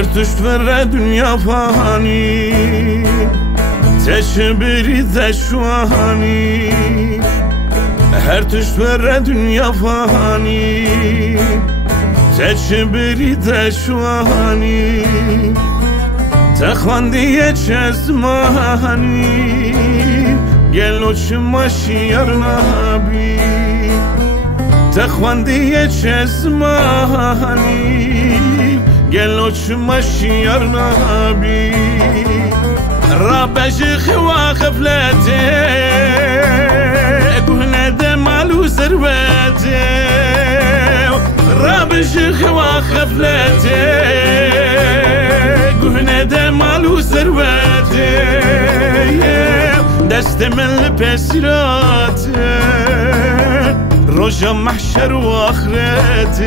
Her düşvere dünya fani, teşbiri teşvani. Her düşvere dünya fani, teşbiri teşvani. Tekvandiye çezmani, gel uçma şiar nabi. Tekvandiye çezmani, gel uçma şiar nabi. Rabeşi xva gaflete, kuhne de malu servete. Rabeşi xva gaflete, kuhne de malu servete. Dest من لپسراته روژا محشر و آخرتم.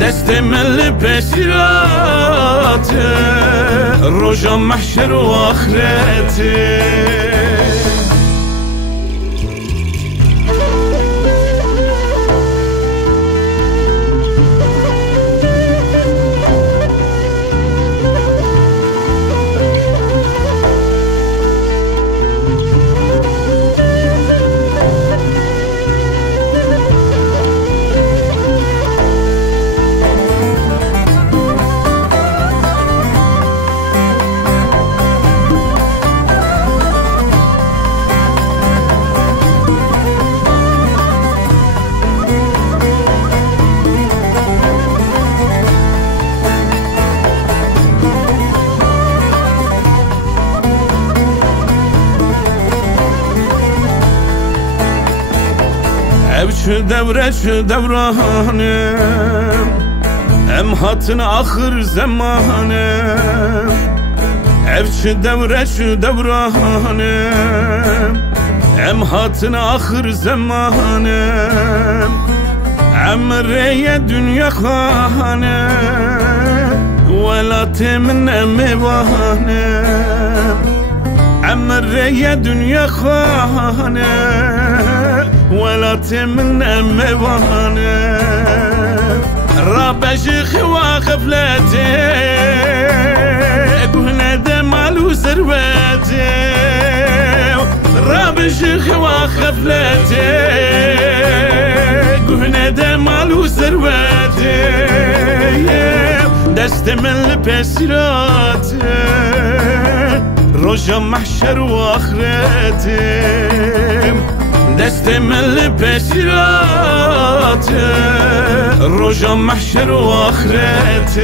دست من لپسراته روژا محشر و آخرتم. Ev şu devranım, em hatın ahır zamanım. Ev şu devranım, em hatın ahır zamanım. Emreye dünya khane, velatı min emivanem. Emreye dünya khane, velatı min emivanem. Rabeşi xva gaflete, kuhne de malu servete. Rabeşi xva gaflete, kuhne de malu servete. Dest من لپسراته روژا محشر و آخرتم. دست من لپسراته روژا محشر و آخرتم.